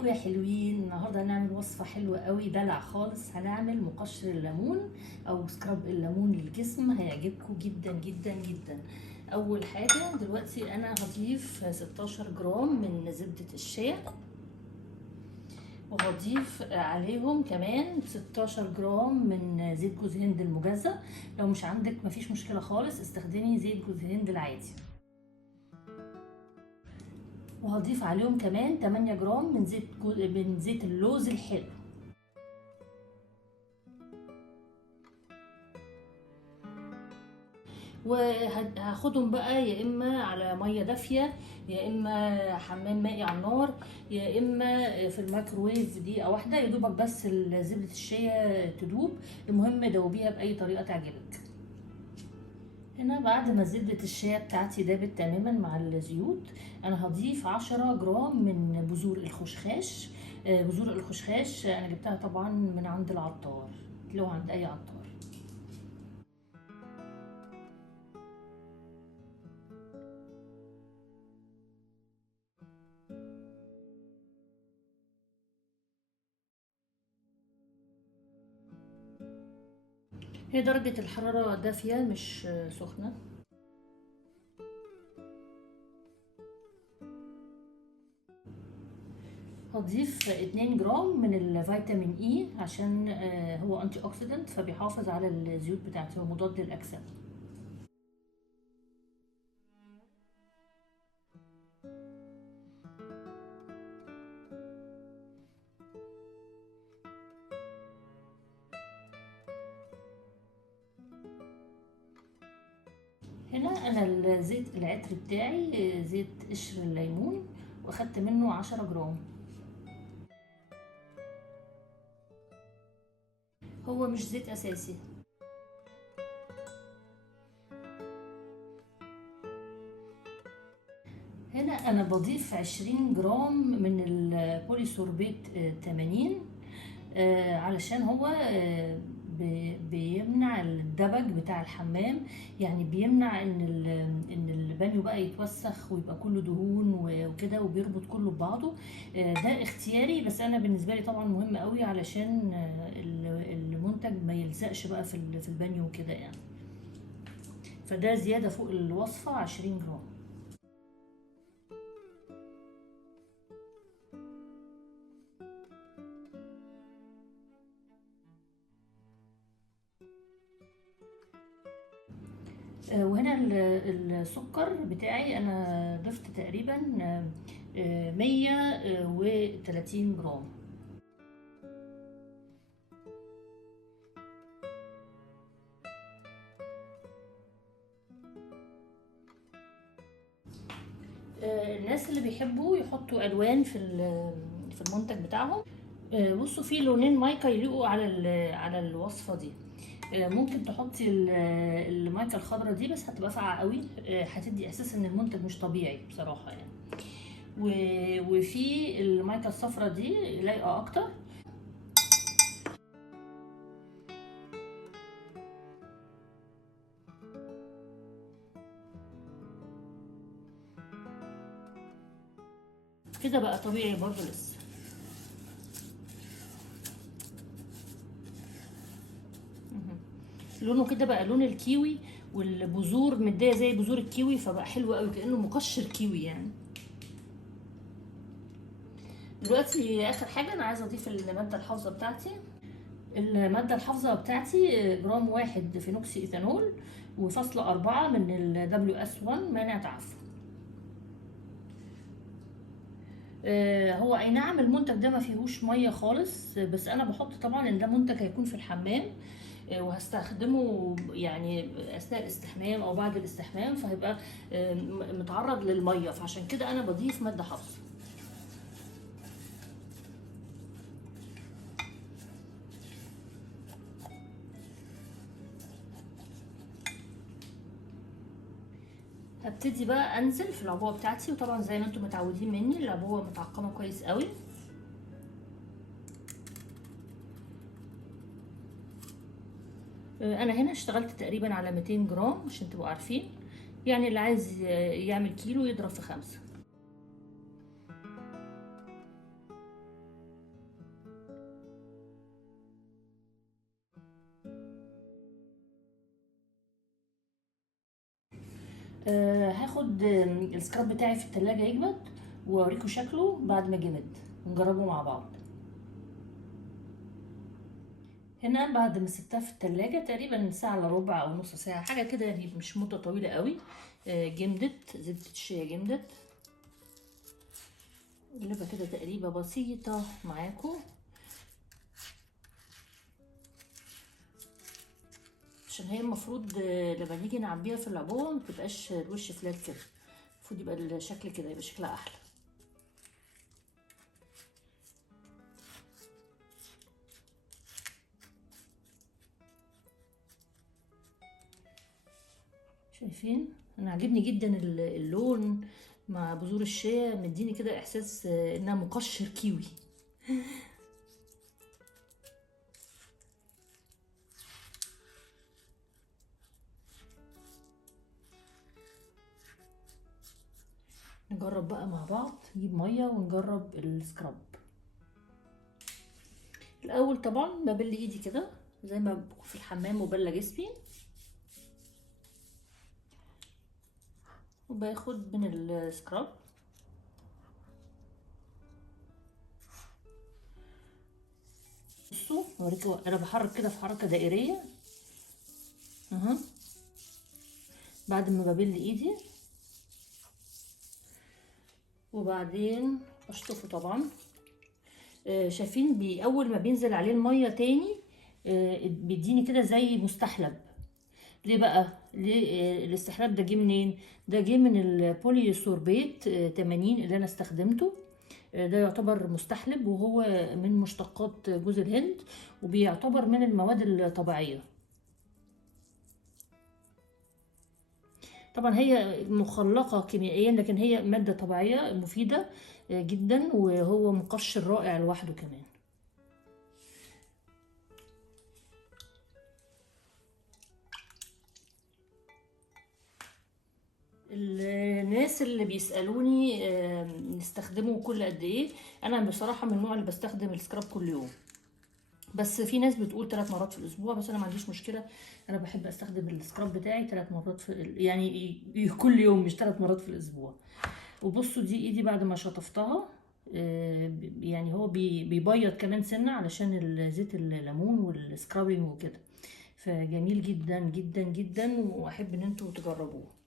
ازيكم يا حلوين؟ النهارده هنعمل وصفه حلوه قوي، دلع خالص. هنعمل مقشر الليمون او سكراب الليمون للجسم، هيعجبكم جدا جدا جدا. اول حاجه دلوقتي انا هضيف 16 جرام من زبده الشيا، وهضيف عليهم كمان 16 جرام من زيت جوز هند المجزأ. لو مش عندك مفيش مشكله خالص، استخدمي زيت جوز هند العادي. وهضيف عليهم كمان 8 جرام من زيت اللوز الحلو. وهاخدهم بقى يا اما على ميه دافيه، يا اما حمام مائي على النار، يا اما في الميكروويف دقيقه واحده يا دوبك بس زبده الشيا تدوب. المهم دوبيها باي طريقه تعجبك. هنا بعد ما زبدة الشيا بتاعتي دابت تماما مع الزيوت، انا هضيف 10 جرام من بذور الخشخاش. بذور الخشخاش انا جبتها طبعا من عند العطار، لو عند اي عطار. هي درجة الحرارة دافية مش سخنة. هضيف 2 جرام من الفيتامين اي عشان هو انتي اوكسيدنت، فبيحافظ على الزيوت بتاعتي ومضاد للاكسده. هنا انا الزيت العطر بتاعي زيت قشر الليمون، واخدت منه 10 جرام. هو مش زيت اساسي. هنا انا بضيف 20 جرام من البوليسوربيت 80، علشان هو بيمنع الدبج بتاع الحمام، يعني بيمنع ان البانيو بقى يتوسخ ويبقى كله دهون وكده، وبيربط كله ببعضه. ده اختياري، بس انا بالنسبه لي طبعا مهم قوي علشان المنتج ما يلزقش بقى في البانيو وكده يعني. فده زياده فوق الوصفه 20 جرام. وهنا السكر بتاعي انا ضفت تقريبا 130 جرام. الناس اللي بيحبوا يحطوا الوان في المنتج بتاعهم. بصوا، في لونين مايكا يليقوا على الوصفه دي. ممكن تحطي المايكا الخضراء دي، بس هتبقى فاقعه قوي، هتدي احساس ان المنتج مش طبيعي بصراحه يعني. وفي المايكا الصفراء دي لايقه اكتر. كده بقى طبيعي برضو لسه. لونه كده بقى لون الكيوي، والبذور مديه زي بذور الكيوي، فبقى حلو قوي كانه مقشر كيوي يعني. دلوقتي اخر حاجه انا عايزه اضيف الماده الحافظه بتاعتي. الماده الحافظه بتاعتي جرام واحد فينوكسي ايثانول، وفاصلة 4 من ال WS1 مانع تعفن. هو اي نعم المنتج ده ما فيهوش ميه خالص، بس انا بحط طبعا ان ده منتج هيكون في الحمام، وهستخدمه يعني اثناء الاستحمام او بعد الاستحمام، فهيبقى متعرض للميه، فعشان كده انا بضيف ماده حافظه. هبتدي بقى انزل في العبوه بتاعتي، وطبعا زي ما انتم متعودين مني العبوه متعقمه كويس قوي. انا هنا اشتغلت تقريبا على 200 جرام عشان تبقوا عارفين، يعني اللي عايز يعمل كيلو يضرب في 5. هاخد السكراب بتاعي في التلاجة يجمد، واوريكم شكله بعد ما جمد ونجربه مع بعض. هنا بعد ما سبتها في التلاجة تقريبا ساعة الا ربع او نص ساعة، حاجة كده يعني مش مدة طويلة قوي. جمدت، زبدة الشيا جمدت. نقلبها كده تقريبا بسيطة معاكم، عشان هي المفروض لما نيجي نعبيها في العبوة متبقاش الوش فلات كده، المفروض يبقى الشكل كده، يبقى شكلها احلى. شايفين؟ انا عاجبني جدا اللون مع بذور الشيا، مديني كده احساس انها مقشر كيوي. نجرب بقى مع بعض، نجيب ميه ونجرب السكراب. الاول طبعا ببل ايدي كده زي ما بكون في الحمام وبل جسمي، وباخد من السكراب. بصوا اوريكم انا بحرك كده في حركه دائريه اها بعد ما ببل ايدي، وبعدين بشطفه طبعا. شايفين اول ما بينزل عليه الميه تاني بيديني كده زي مستحلب. ليه بقى؟ ليه الاستحلاب ده جه منين؟ ده جه من البولي سوربيت 80 اللي انا استخدمته. ده يعتبر مستحلب، وهو من مشتقات جوز الهند، وبيعتبر من المواد الطبيعية. طبعا هي مخلقة كيميائيا، لكن هي مادة طبيعية مفيدة جدا، وهو مقشر رائع لوحده كمان. الناس اللي بيسألوني نستخدمه كل قد ايه، انا بصراحة من النوع اللي بستخدم السكراب كل يوم، بس في ناس بتقول 3 مرات في الاسبوع، بس انا ما عنديش مشكله. انا بحب استخدم السكراب بتاعي 3 مرات يعني كل يوم، مش 3 مرات في الاسبوع. وبصوا دي ايدي بعد ما شطفتها، يعني هو بيبيض كمان سنه علشان زيت الليمون والسكرابينج وكده. فجميل جدا جدا جدا، واحب ان انتوا تجربوه.